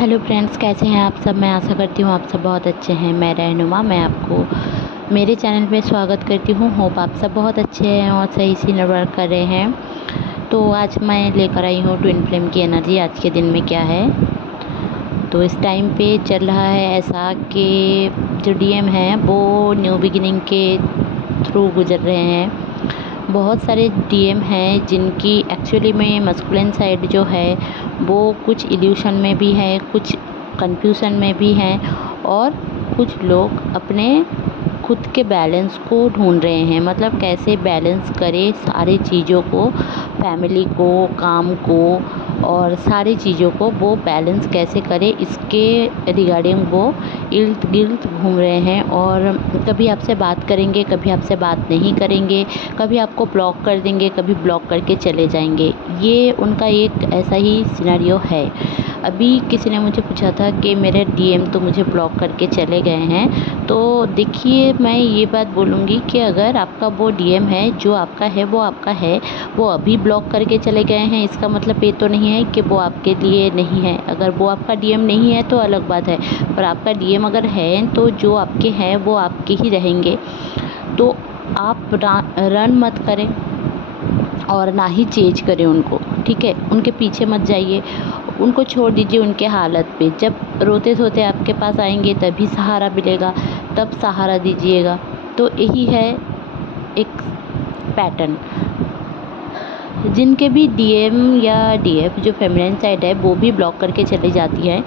Hello friends, कैसे हैं आप सब। मैं आशा करती हूँ आप सब बहुत अच्छे हैं। मैं रहनुमा, मैं आपको मेरे चैनल पे स्वागत करती हूँ। होप आप सब बहुत अच्छे हैं और सही से वर्क कर रहे हैं। तो आज मैं लेकर आई हूँ ट्विन फ्लेम की एनर्जी। आज के दिन में क्या है, तो इस टाइम पे चल रहा है ऐसा कि जो डीएम हैं वो न्यू बिगिनिंग के थ्रू गुजर रहे हैं। बहुत सारे डीएम हैं जिनकी एक्चुअली में मस्कुलिन साइड जो है वो कुछ इल्यूशन में भी है, कुछ कंफ्यूजन में भी हैं, और कुछ लोग अपने खुद के बैलेंस को ढूंढ रहे हैं। मतलब कैसे बैलेंस करें सारी चीज़ों को, फैमिली को, काम को और सारी चीज़ों को वो बैलेंस कैसे करें, इसके रिगार्डिंग वो इर्द गिर्द घूम रहे हैं। और कभी आपसे बात करेंगे, कभी आपसे बात नहीं करेंगे, कभी आपको ब्लॉक कर देंगे, कभी ब्लॉक करके चले जाएंगे। ये उनका एक ऐसा ही सिनेरियो है। अभी किसी ने मुझे पूछा था कि मेरे डीएम तो मुझे ब्लॉक करके चले गए हैं। तो देखिए, मैं ये बात बोलूँगी कि अगर आपका वो डीएम है जो आपका है वो आपका है, वो अभी ब्लॉक करके चले गए हैं, इसका मतलब ये तो नहीं है कि वो आपके लिए नहीं है। अगर वो आपका डीएम नहीं है तो अलग बात है, पर आपका डीएम अगर है तो जो आपके हैं वो आपके ही रहेंगे। तो आप रन मत करें और ना ही चेंज करें उनको, ठीक है। उनके पीछे मत जाइए, उनको छोड़ दीजिए उनके हालत पे। जब रोते धोते आपके पास आएंगे तभी सहारा मिलेगा, तब सहारा दीजिएगा। तो यही है एक पैटर्न। जिनके भी डीएम या डीएफ जो फेमिनिन साइड है वो भी ब्लॉक करके चली जाती है,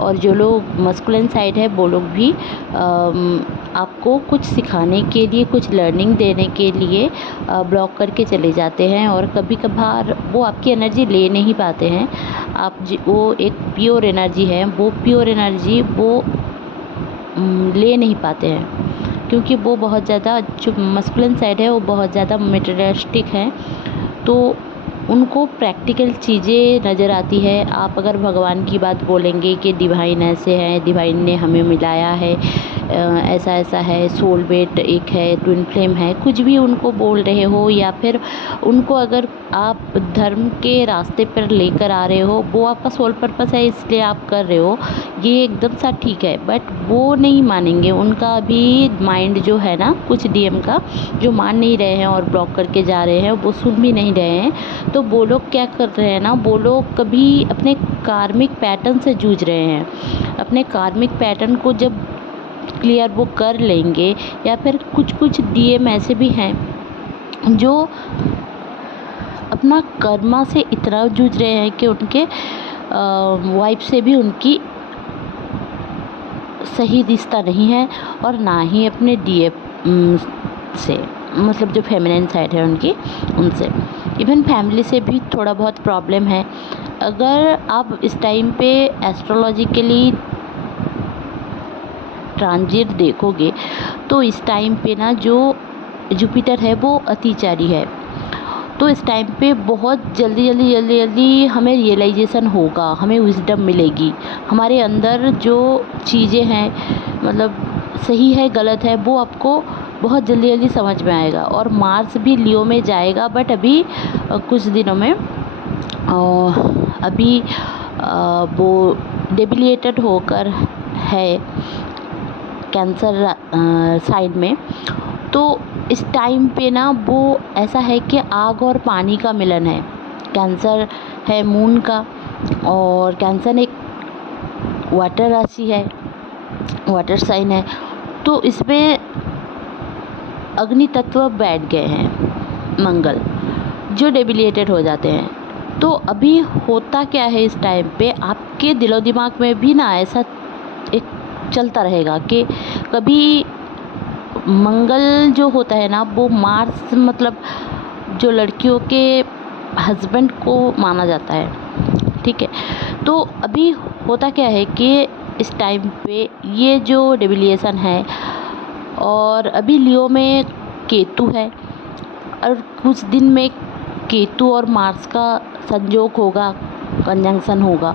और जो लोग मस्कुलिन साइड है वो लोग भी आपको कुछ सिखाने के लिए, कुछ लर्निंग देने के लिए ब्लॉक करके चले जाते हैं। और कभी कभार वो आपकी एनर्जी ले नहीं पाते हैं। वो एक प्योर एनर्जी है, वो प्योर एनर्जी वो ले नहीं पाते हैं, क्योंकि वो बहुत ज़्यादा, जो मस्कुलिन साइड है वो बहुत ज़्यादा मटेरियलिस्टिक है। तो उनको प्रैक्टिकल चीज़ें नज़र आती है। आप अगर भगवान की बात बोलेंगे कि डिवाइन ऐसे है, डिवाइन ने हमें मिलाया है, ऐसा ऐसा है, सोलमेट एक है, ट्विन फ्लेम है, कुछ भी उनको बोल रहे हो, या फिर उनको अगर आप धर्म के रास्ते पर लेकर आ रहे हो, वो आपका सोल पर्पस है इसलिए आप कर रहे हो, ये एकदम सा ठीक है। बट वो नहीं मानेंगे। उनका भी माइंड जो है ना, कुछ डीएम का जो मान नहीं रहे हैं और ब्लॉक करके जा रहे हैं, वो सुन भी नहीं रहे हैं। तो वो लोग क्या कर रहे हैं ना, वो लोग कभी अपने कार्मिक पैटर्न से जूझ रहे हैं। अपने कार्मिक पैटर्न को जब क्लियर वो कर लेंगे, या फिर कुछ कुछ डीएम ऐसे भी हैं जो अपना कर्मा से इतना जूझ रहे हैं कि उनके वाइफ से भी उनकी सही रिश्ता नहीं है, और ना ही अपने डीएफ से, मतलब जो फेमिनिन साइड है उनकी, उनसे। इवन फैमिली से भी थोड़ा बहुत प्रॉब्लम है। अगर आप इस टाइम पे एस्ट्रोलॉजिकली ट्रांजिट देखोगे तो इस टाइम पे ना जो जुपिटर है वो अतिचारी है। तो इस टाइम पे बहुत जल्दी जल्दी जल्दी जल्दी हमें रियलाइजेशन होगा, हमें विजडम मिलेगी। हमारे अंदर जो चीज़ें हैं, मतलब सही है गलत है, वो आपको बहुत जल्दी जल्दी समझ में आएगा। और मार्स भी लियो में जाएगा, बट अभी कुछ दिनों में अभी वो डेबिलिएटेड होकर है कैंसर साइड में। तो इस टाइम पे ना वो ऐसा है कि आग और पानी का मिलन है। कैंसर है मून का, और कैंसर एक वाटर राशि है, वाटर साइन है। तो इसमें अग्नि तत्व बैठ गए हैं मंगल, जो डेबिलिएटेड हो जाते हैं। तो अभी होता क्या है, इस टाइम पे आपके दिलो दिमाग में भी ना ऐसा एक चलता रहेगा कि कभी मंगल जो होता है ना, वो मार्स, मतलब जो लड़कियों के हस्बैंड को माना जाता है, ठीक है। तो अभी होता क्या है कि इस टाइम पे ये जो डेविलिएशन है, और अभी लियो में केतु है, और कुछ दिन में केतु और मार्स का संयोग होगा, कंजंक्शन होगा।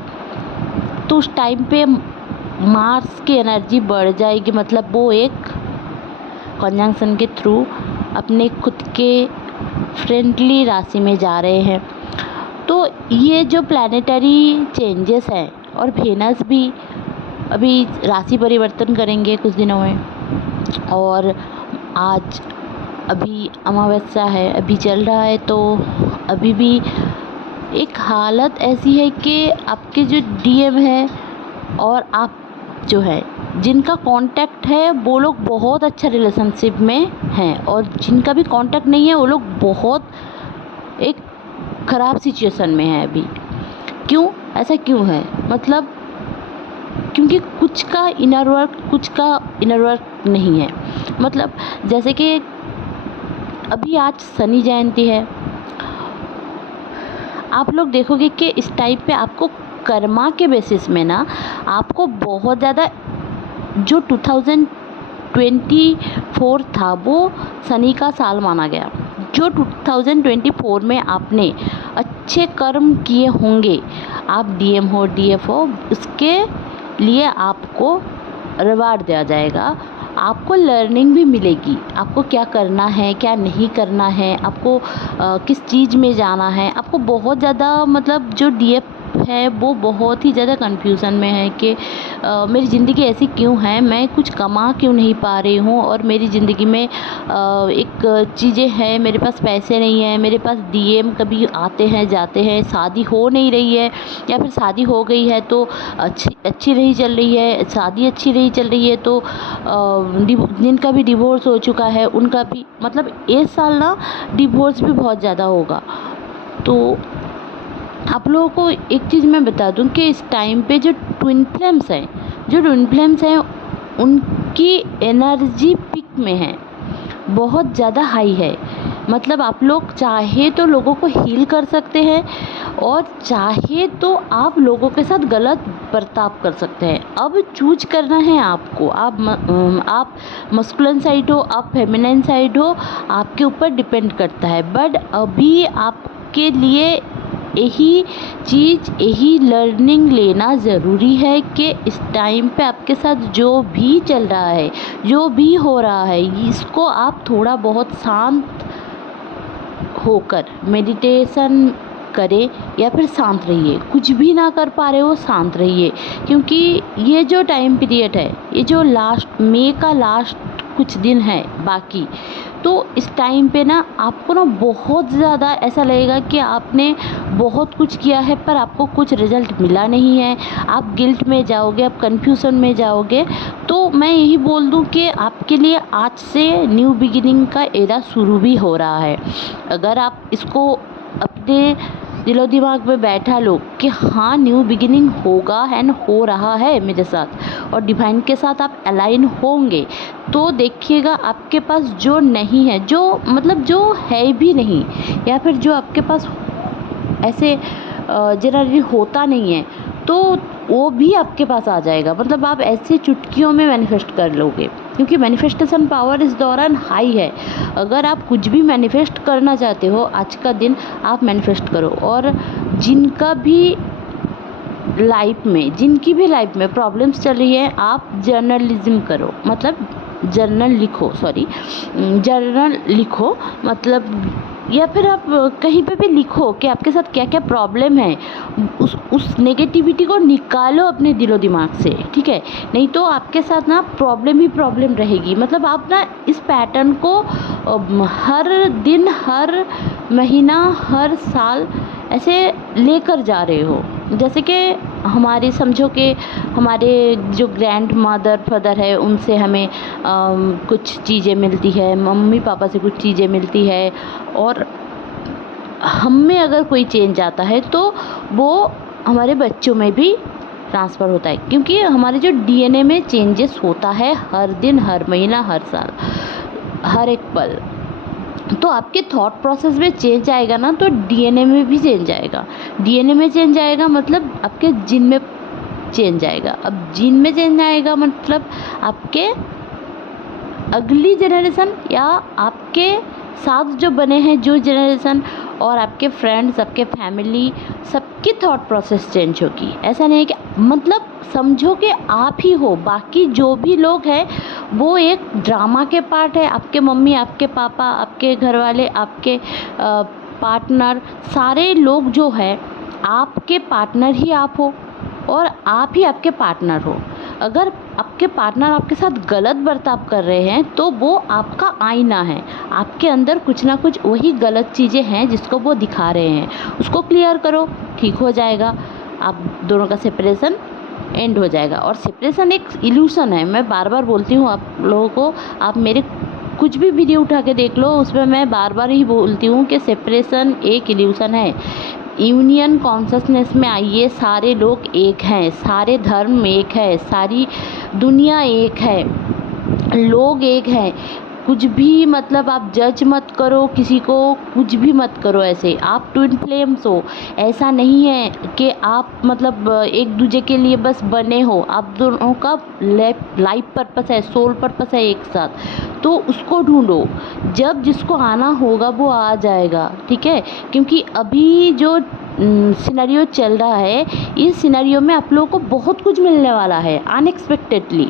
तो उस टाइम पे मार्स की एनर्जी बढ़ जाएगी। मतलब वो एक कंजंक्शन के थ्रू अपने खुद के फ्रेंडली राशि में जा रहे हैं। तो ये जो प्लानिटरी चेंजेस हैं और वेनस भी अभी राशि परिवर्तन करेंगे कुछ दिनों में। और आज अभी अमावस्या है, अभी चल रहा है, तो अभी भी एक हालत ऐसी है कि आपके जो डीएम है और आप जो है जिनका कांटेक्ट है वो लोग बहुत अच्छा रिलेशनशिप में हैं, और जिनका भी कांटेक्ट नहीं है वो लोग बहुत एक ख़राब सिचुएशन में है अभी। क्यों ऐसा क्यों है? मतलब क्योंकि कुछ का इनर वर्क नहीं है। मतलब जैसे कि अभी आज शनि जयंती है, आप लोग देखोगे कि इस टाइप पे आपको कर्मा के बेसिस में ना आपको बहुत ज़्यादा जो 2024 था वो शनि का साल माना गया। जो 2024 में आपने अच्छे कर्म किए होंगे, आप डीएम हो डीएफ हो, उसके लिए आपको रिवार्ड दिया जाएगा, आपको लर्निंग भी मिलेगी, आपको क्या करना है क्या नहीं करना है, आपको किस चीज़ में जाना है। आपको बहुत ज़्यादा मतलब जो डीएफ है वो बहुत ही ज़्यादा कन्फ्यूज़न में है कि मेरी ज़िंदगी ऐसी क्यों है, मैं कुछ कमा क्यों नहीं पा रही हूँ, और मेरी ज़िंदगी में एक चीज़ें हैं, मेरे पास पैसे नहीं है, मेरे पास डीएम कभी आते हैं जाते हैं, शादी हो नहीं रही है, या फिर शादी हो गई है तो अच्छी नहीं चल रही है, शादी अच्छी नहीं चल रही है तो जिनका भी डिवोर्स हो चुका है उनका भी, मतलब इस साल ना डिवोर्स भी बहुत ज़्यादा होगा। तो आप लोगों को एक चीज़ मैं बता दूं कि इस टाइम पे जो ट्विन फ्लेम्स हैं उनकी एनर्जी पीक में है, बहुत ज़्यादा हाई है। मतलब आप लोग चाहे तो लोगों को हील कर सकते हैं, और चाहे तो आप लोगों के साथ गलत बर्ताव कर सकते हैं। अब चूज करना है आपको, आप मस्कुलिन साइड हो, आप फेमिनिन साइड हो, आपके ऊपर डिपेंड करता है। बट अभी आपके लिए यही लर्निंग लेना ज़रूरी है कि इस टाइम पे आपके साथ जो भी चल रहा है, जो भी हो रहा है, इसको आप थोड़ा बहुत शांत होकर मेडिटेशन करें, या फिर शांत रहिए। कुछ भी ना कर पा रहे हो शांत रहिए, क्योंकि ये जो टाइम पीरियड है, ये जो लास्ट मई का लास्ट कुछ दिन है बाकी, तो इस टाइम पे ना आपको ना बहुत ज़्यादा ऐसा लगेगा कि आपने बहुत कुछ किया है पर आपको कुछ रिजल्ट मिला नहीं है। आप गिल्ट में जाओगे, आप कन्फ्यूज़न में जाओगे। तो मैं यही बोल दूं कि आपके लिए आज से न्यू बिगिनिंग का एरा शुरू भी हो रहा है। अगर आप इसको अपने दिलो दिमाग में बैठा लो कि हाँ न्यू बिगिनिंग होगा एंड हो रहा है मेरे साथ, और डिवाइन के साथ आप अलाइन होंगे, तो देखिएगा आपके पास जो नहीं है, जो मतलब जो है भी नहीं, या फिर जो आपके पास ऐसे जनरली होता नहीं है, तो वो भी आपके पास आ जाएगा। मतलब आप ऐसे चुटकियों में मैनिफेस्ट कर लोगे, क्योंकि मैनिफेस्टेशन पावर इस दौरान हाई है। अगर आप कुछ भी मैनिफेस्ट करना चाहते हो, आज का दिन आप मैनिफेस्ट करो। और जिनकी भी लाइफ में प्रॉब्लम्स चल रही है, आप जर्नलिज्म करो, मतलब जर्नल लिखो, मतलब या फिर आप कहीं पे भी लिखो कि आपके साथ क्या क्या प्रॉब्लम है। उस नेगेटिविटी को निकालो अपने दिलो दिमाग से, ठीक है? नहीं तो आपके साथ ना प्रॉब्लम ही प्रॉब्लम रहेगी। मतलब आप ना इस पैटर्न को हर दिन, हर महीना, हर साल ऐसे लेकर जा रहे हो। जैसे कि समझो कि हमारे जो ग्रैंड मदर फादर है, उनसे हमें कुछ चीज़ें मिलती है, मम्मी पापा से कुछ चीज़ें मिलती है, और हम में अगर कोई चेंज आता है तो वो हमारे बच्चों में भी ट्रांसफ़र होता है, क्योंकि हमारे जो डीएनए में चेंजेस होता है हर दिन, हर महीना, हर साल, हर एक पल। तो आपके थॉट प्रोसेस में चेंज आएगा ना, तो डीएनए में भी चेंज आएगा। डीएनए में चेंज आएगा मतलब आपके जीन में चेंज आएगा। अब जीन में चेंज आएगा मतलब आपके अगली जनरेशन, या आपके साथ जो बने हैं जो जनरेशन, और आपके फ्रेंड्स, आपके फैमिली, सबकी थॉट प्रोसेस चेंज होगी। ऐसा नहीं है कि मतलब समझो कि आप ही हो, बाकी जो भी लोग हैं वो एक ड्रामा के पार्ट है। आपके मम्मी, आपके पापा, आपके घर वाले, आपके पार्टनर, सारे लोग जो है आपके पार्टनर ही आप हो। और आप ही आपके पार्टनर हो। अगर आपके पार्टनर आपके साथ गलत बर्ताव कर रहे हैं तो वो आपका आईना है, आपके अंदर कुछ ना कुछ वही गलत चीज़ें हैं जिसको वो दिखा रहे हैं, उसको क्लियर करो, ठीक हो जाएगा। आप दोनों का सेपरेशन एंड हो जाएगा। और सेपरेशन एक इल्यूशन है, मैं बार बार बोलती हूँ आप लोगों को, आप मेरे कुछ भी वीडियो उठा के देख लो, उसमें मैं बार बार ही बोलती हूँ कि सेपरेशन एक इल्यूशन है। यूनियन कॉन्शसनेस में आइए, सारे लोग एक हैं, सारे धर्म एक है, सारी दुनिया एक है, लोग एक हैं। कुछ भी मतलब आप जज मत करो किसी को, कुछ भी मत करो। ऐसे आप ट्विन फ्लेम्स हो, ऐसा नहीं है कि आप मतलब एक दूसरे के लिए बस बने हो। आप दोनों का लाइफ पर्पस है, सोल पर्पस है एक साथ, तो उसको ढूंढो। जब जिसको आना होगा वो आ जाएगा, ठीक है। क्योंकि अभी जो सिनेरियो चल रहा है, इस सिनेरियो में आप लोगों को बहुत कुछ मिलने वाला है अनएक्सपेक्टेडली।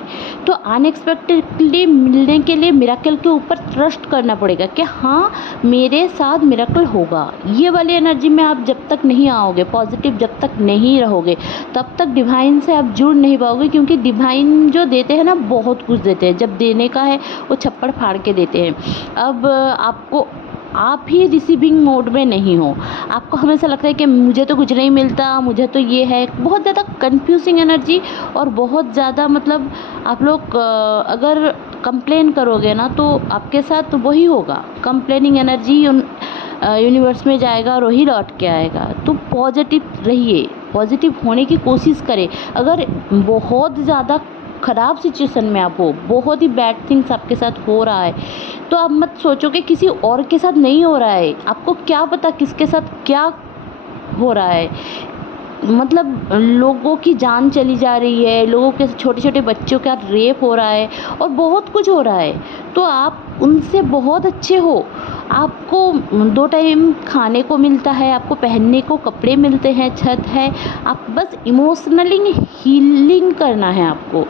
तो अनएक्सपेक्टेडली मिलने के लिए मिरेकल के ऊपर ट्रस्ट करना पड़ेगा कि हाँ मेरे साथ मिरेकल होगा। ये वाली एनर्जी में आप जब तक नहीं आओगे, पॉजिटिव जब तक नहीं रहोगे, तब तक डिवाइन से आप जुड़ नहीं पाओगे। क्योंकि डिवाइन जो देते हैं ना, बहुत कुछ देते हैं, जब देने का है वो छप्पड़ फाड़ के देते हैं। अब आपको, आप ही रिसीविंग मोड में नहीं हो, आपको हमेशा लगता है कि मुझे तो कुछ नहीं मिलता, मुझे तो ये है। बहुत ज़्यादा कंफ्यूजिंग एनर्जी और बहुत ज़्यादा मतलब आप लोग अगर कंप्लेन करोगे ना तो आपके साथ वही होगा। कंप्लेनिंग एनर्जी यूनिवर्स में जाएगा और वही लौट के आएगा। तो पॉजिटिव रहिए, पॉजिटिव होने की कोशिश करें। अगर बहुत ज़्यादा ख़राब सिचुएशन में आप हो, बहुत ही बैड थिंग्स आपके साथ हो रहा है, तो आप मत सोचो कि किसी और के साथ नहीं हो रहा है। आपको क्या पता किसके साथ क्या हो रहा है। मतलब लोगों की जान चली जा रही है, लोगों के छोटे छोटे बच्चों का रेप हो रहा है और बहुत कुछ हो रहा है। तो आप उनसे बहुत अच्छे हो, आपको 2 टाइम खाने को मिलता है, आपको पहनने को कपड़े मिलते हैं, छत है। आप बस इमोशनली हीलिंग करना है आपको।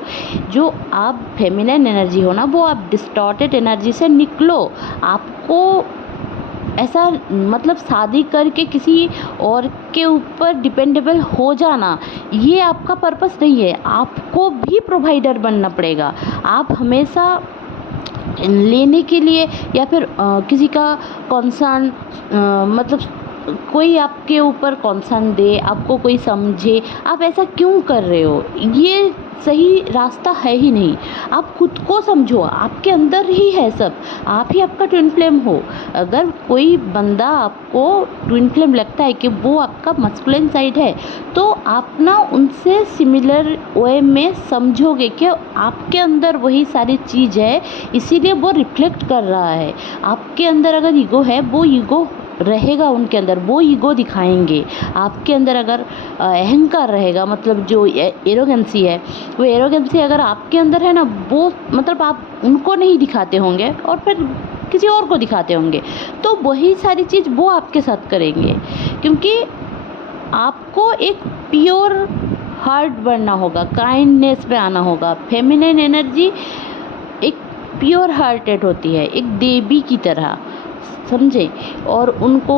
जो आप फेमिनिन एनर्जी हो ना, वो आप डिस्टॉर्टेड एनर्जी से निकलो। आपको ऐसा मतलब शादी करके किसी और के ऊपर डिपेंडेबल हो जाना, ये आपका पर्पस नहीं है। आपको भी प्रोवाइडर बनना पड़ेगा। आप हमेशा लेने के लिए या फिर किसी का कंसर्न मतलब कोई आपके ऊपर कंसर्न दे, आपको कोई समझे, आप ऐसा क्यों कर रहे हो, ये सही रास्ता है ही नहीं। आप खुद को समझो, आपके अंदर ही है सब, आप ही आपका ट्विन फ्लेम हो। अगर कोई बंदा आपको ट्विन फ्लेम लगता है कि वो आपका मस्कुलिन साइड है, तो आप ना उनसे सिमिलर वे में समझोगे कि आपके अंदर वही सारी चीज़ है, इसीलिए वो रिफ्लेक्ट कर रहा है। आपके अंदर अगर ईगो है, वो ईगो रहेगा उनके अंदर, वो ईगो दिखाएंगे। आपके अंदर अगर अहंकार रहेगा, मतलब जो एरोगेंसी है, वो एरोगेंसी अगर आपके अंदर है ना, वो मतलब आप उनको नहीं दिखाते होंगे और फिर किसी और को दिखाते होंगे, तो वही सारी चीज़ वो आपके साथ करेंगे। क्योंकि आपको एक प्योर हार्ट बनना होगा, काइंडनेस पे आना होगा। फेमिनिन एनर्जी एक प्योर हार्टेड होती है, एक देवी की तरह, समझे। और उनको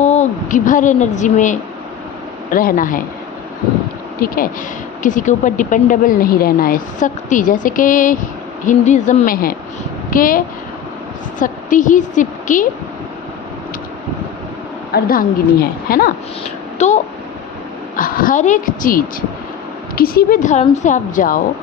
गिवर एनर्जी में रहना है, ठीक है। किसी के ऊपर डिपेंडेबल नहीं रहना है। शक्ति, जैसे कि हिंदुइज्म में है कि शक्ति ही शिव की अर्धांगिनी है ना। तो हर एक चीज़, किसी भी धर्म से आप जाओ,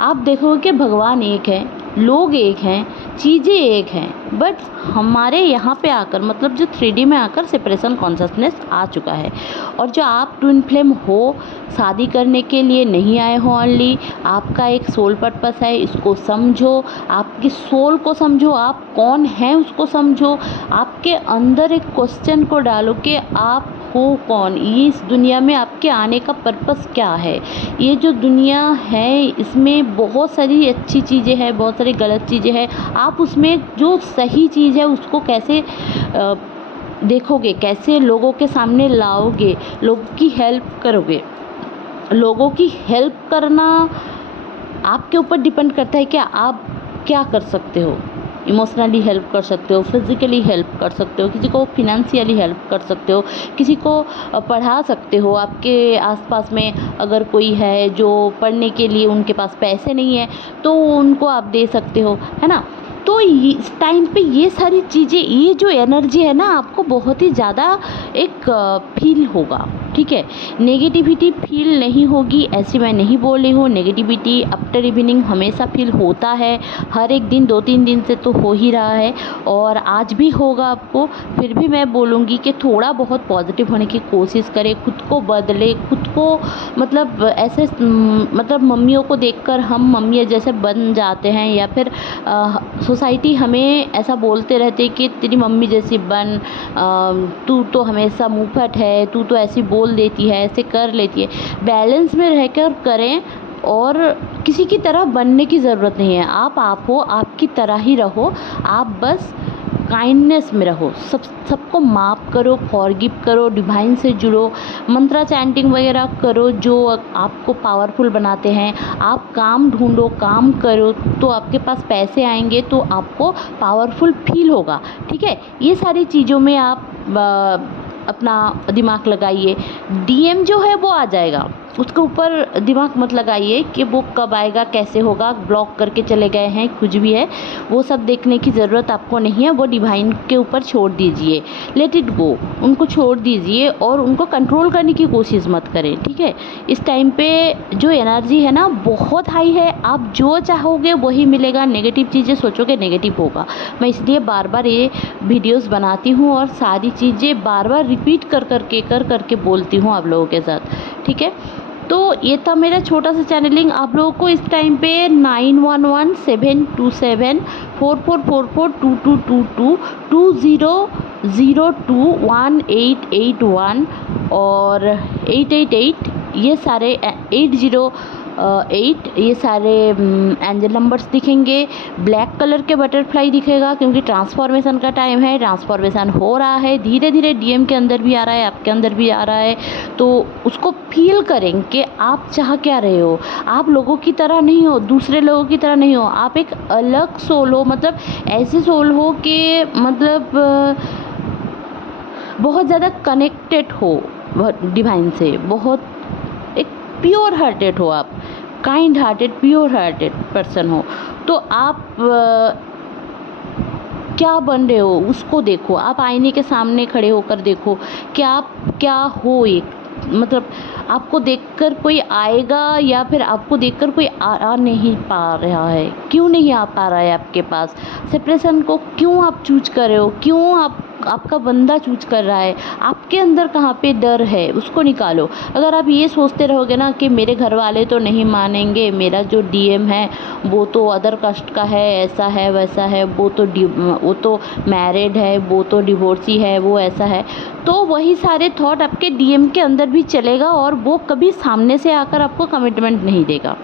आप देखोगे कि भगवान एक है, लोग एक हैं, चीज़ें एक हैं। बट हमारे यहाँ पे आकर, मतलब जो 3D में आकर सेपरेशन कॉन्शसनेस आ चुका है। और जो आप ट्विन फ्लेम हो, शादी करने के लिए नहीं आए हो ओनली, आपका एक सोल पर्पस है, इसको समझो। आपकी सोल को समझो, आप कौन हैं उसको समझो। आपके अंदर एक क्वेश्चन को डालो कि आप हो कौन, ये इस दुनिया में आपके आने का पर्पस क्या है। ये जो दुनिया है इसमें बहुत सारी अच्छी चीज़ें हैं, बहुत सारी गलत चीज़ें हैं। आप उसमें जो सही चीज़ है उसको कैसे देखोगे, कैसे लोगों के सामने लाओगे, लोगों की हेल्प करोगे। लोगों की हेल्प करना आपके ऊपर डिपेंड करता है कि आप क्या कर सकते हो। इमोशनली हेल्प कर सकते हो, फिज़िकली हेल्प कर सकते हो, किसी को फिनेंशियली हेल्प कर सकते हो, किसी को पढ़ा सकते हो। आपके आसपास में अगर कोई है जो पढ़ने के लिए उनके पास पैसे नहीं है तो उनको आप दे सकते हो, है ना। तो इस टाइम पे ये सारी चीज़ें, ये जो एनर्जी है ना, आपको बहुत ही ज़्यादा एक फील होगा, ठीक है। नेगेटिविटी फील नहीं होगी ऐसी मैं नहीं बोल रही हूँ। नेगेटिविटी आफ्टर इवनिंग हमेशा फील होता है, हर एक दिन 2-3 दिन से तो हो ही रहा है और आज भी होगा आपको। फिर भी मैं बोलूँगी कि थोड़ा बहुत पॉजिटिव होने की कोशिश करें, खुद को बदले, खुद को मतलब ऐसे मतलब मम्मियों को देखकर हम मम्मी जैसे बन जाते हैं, या फिर सोसाइटी हमें ऐसा बोलते रहते कि तेरी मम्मी जैसी बन, तू तो हमेशा मुँहफट है, तू तो ऐसी बोल देती है, ऐसे कर लेती है। बैलेंस में रहकर करें और किसी की तरह बनने की ज़रूरत नहीं है। आप हो, आपकी तरह ही रहो। आप बस काइंडनेस में रहो, सबको माफ़ करो, फॉरगिव करो, डिवाइन से जुड़ो, मंत्रा चैंटिंग वगैरह करो जो आपको पावरफुल बनाते हैं। आप काम ढूंढो, काम करो तो आपके पास पैसे आएंगे, तो आपको पावरफुल फील होगा, ठीक है। ये सारी चीज़ों में आप अपना दिमाग लगाइए। डीएम जो है वो आ जाएगा, उसके ऊपर दिमाग मत लगाइए कि वो कब आएगा, कैसे होगा, ब्लॉक करके चले गए हैं, कुछ भी है, वो सब देखने की ज़रूरत आपको नहीं है। वो डिवाइन के ऊपर छोड़ दीजिए, लेट इट गो, उनको छोड़ दीजिए और उनको कंट्रोल करने की कोशिश मत करें, ठीक है। इस टाइम पे जो एनर्जी है ना बहुत हाई है, आप जो चाहोगे वही मिलेगा, नेगेटिव चीज़ें सोचोगे नेगेटिव होगा। मैं इसलिए बार बार ये वीडियोज़ बनाती हूँ और सारी चीज़ें बार बार रिपीट कर करके बोलती हूँ आप लोगों के साथ, ठीक है। तो ये था मेरा छोटा सा चैनलिंग। आप लोगों को इस टाइम पे 91172744222220021881 और 888 ये सारे 808 ये सारे एंजल नंबर्स दिखेंगे। ब्लैक कलर के बटरफ्लाई दिखेगा क्योंकि ट्रांसफॉर्मेशन का टाइम है, ट्रांसफॉर्मेशन हो रहा है धीरे धीरे, डीएम के अंदर भी आ रहा है, आपके अंदर भी आ रहा है। तो उसको फील करें कि आप चाह क्या रहे हो। आप लोगों की तरह नहीं हो, दूसरे लोगों की तरह नहीं हो, आप एक अलग सोल हो, मतलब ऐसे सोल हो कि मतलब बहुत ज़्यादा कनेक्टेड हो डिवाइन से, बहुत एक प्योर हार्टेड हो, आप kind hearted pure hearted person हो। तो आप क्या बन रहे हो उसको देखो, आप आईने के सामने खड़े होकर देखो कि आप क्या हो। एक मतलब आपको देखकर कोई आएगा या फिर आपको देखकर कोई आ नहीं पा रहा है, क्यों नहीं आ पा रहा है आपके पास? सेपरेशन को क्यों आप चूज कर रहे हो, क्यों आपका बंदा चूज कर रहा है? आपके अंदर कहाँ पे डर है उसको निकालो। अगर आप ये सोचते रहोगे ना कि मेरे घर वाले तो नहीं मानेंगे, मेरा जो डीएम है वो तो अदर कास्ट का है, ऐसा है वैसा है, वो तो मैरिड है, वो तो डिवोर्सी है, वो ऐसा है, तो वही सारे थॉट आपके डीएम के अंदर भी चलेगा और वो कभी सामने से आकर आपको कमिटमेंट नहीं देगा,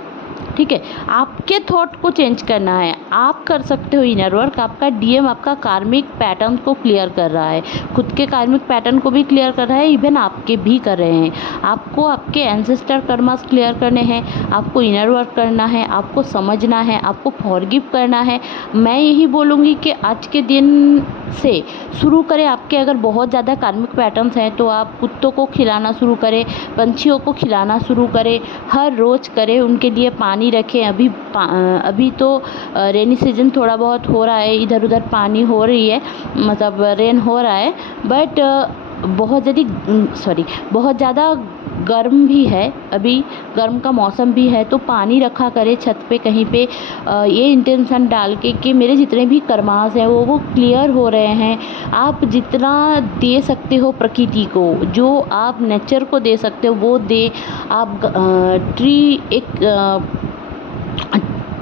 ठीक है। आपके थॉट को चेंज करना है, आप कर सकते हो इनर वर्क। आपका डीएम आपका कार्मिक पैटर्न को क्लियर कर रहा है, खुद के कार्मिक पैटर्न को भी क्लियर कर रहा है, इवन आपके भी कर रहे हैं। आपको आपके एंसेस्टर कर्मास क्लियर करने हैं, आपको इनर वर्क करना है, आपको समझना है, आपको फॉरगिव करना है। मैं यही बोलूँगी कि आज के दिन से शुरू करें। आपके अगर बहुत ज़्यादा कार्मिक पैटर्न्स हैं तो आप कुत्तों को खिलाना शुरू करें, पंछियों को खिलाना शुरू करें, हर रोज़ करें, उनके लिए पानी रखें। अभी तो रेनी सीजन थोड़ा बहुत हो रहा है, इधर उधर पानी हो रही है, मतलब रेन हो रहा है, बट बहुत ज़्यादा गर्म भी है, अभी गर्म का मौसम भी है, तो पानी रखा करे छत पे कहीं पे, ये इंटेंशन डाल के कि मेरे जितने भी कर्मास हैं वो क्लियर हो रहे हैं। आप जितना दे सकते हो प्रकृति को, जो आप नेचर को दे सकते हो वो दे। आप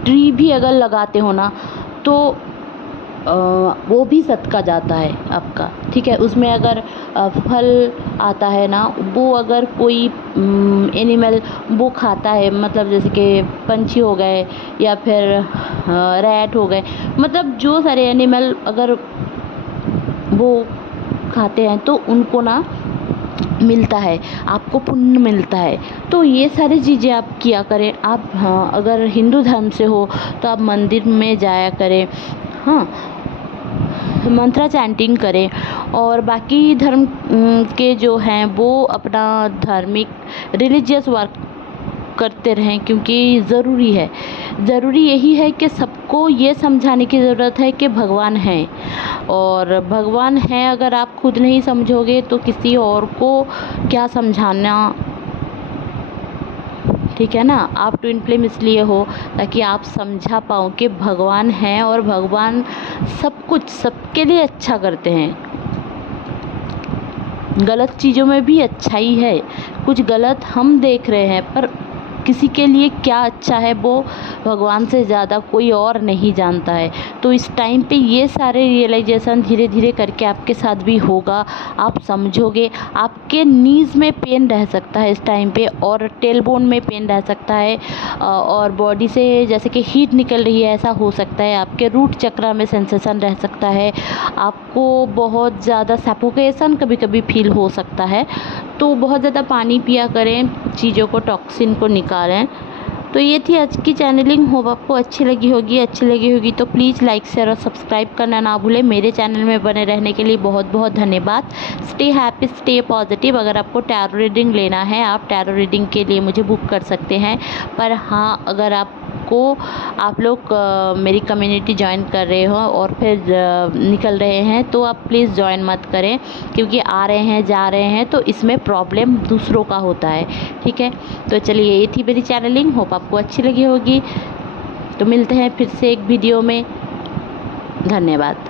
ट्री भी अगर लगाते हो ना तो वो भी सदका जाता है आपका, ठीक है। उसमें अगर फल आता है ना, वो अगर कोई एनिमल वो खाता है, मतलब जैसे कि पंछी हो गए या फिर रैट हो गए, मतलब जो सारे एनिमल अगर वो खाते हैं तो उनको ना मिलता है, आपको पुण्य मिलता है। तो ये सारी चीज़ें आप किया करें। आप अगर हिंदू धर्म से हो तो आप मंदिर में जाया करें, हाँ, मंत्रा चैंटिंग करें और बाकी धर्म के जो हैं वो अपना धार्मिक रिलीजियस वर्क करते रहें, क्योंकि ज़रूरी है। ज़रूरी यही है कि सबको ये समझाने की ज़रूरत है कि भगवान हैं, और भगवान हैं अगर आप खुद नहीं समझोगे तो किसी और को क्या समझाना। ठीक है ना। आप ट्विन फ्लेम इसलिए हो ताकि आप समझा पाओ कि भगवान हैं और भगवान सब कुछ सबके लिए अच्छा करते हैं। गलत चीज़ों में भी अच्छाई है। कुछ गलत हम देख रहे हैं पर किसी के लिए क्या अच्छा है वो भगवान से ज़्यादा कोई और नहीं जानता है। तो इस टाइम पे ये सारे रियलाइजेशन धीरे धीरे करके आपके साथ भी होगा, आप समझोगे। आपके नीज़ में पेन रह सकता है इस टाइम पे, और टेलबोन में पेन रह सकता है, और बॉडी से जैसे कि हीट निकल रही है ऐसा हो सकता है। आपके रूट चक्रा में सेंसेशन रह सकता है, आपको बहुत ज़्यादा सफोकेशन कभी कभी फील हो सकता है। तो बहुत ज़्यादा पानी पिया करें, चीज़ों को, टॉक्सिन को निकालें। तो ये थी आज की चैनलिंग। होप आपको अच्छी लगी होगी तो प्लीज़ लाइक शेयर और सब्सक्राइब करना ना भूलें। मेरे चैनल में बने रहने के लिए बहुत बहुत धन्यवाद। Stay happy, stay positive. अगर आपको टैरो रीडिंग लेना है आप टैरो रीडिंग के लिए मुझे बुक कर सकते हैं। पर हाँ, अगर आप लोग मेरी कम्युनिटी ज्वाइन कर रहे हो और फिर निकल रहे हैं तो आप प्लीज़ ज्वाइन मत करें, क्योंकि आ रहे हैं जा रहे हैं तो इसमें प्रॉब्लम दूसरों का होता है। ठीक है, तो चलिए ये थी मेरी चैनलिंग। होप आपको अच्छी लगी होगी। तो मिलते हैं फिर से एक वीडियो में। धन्यवाद।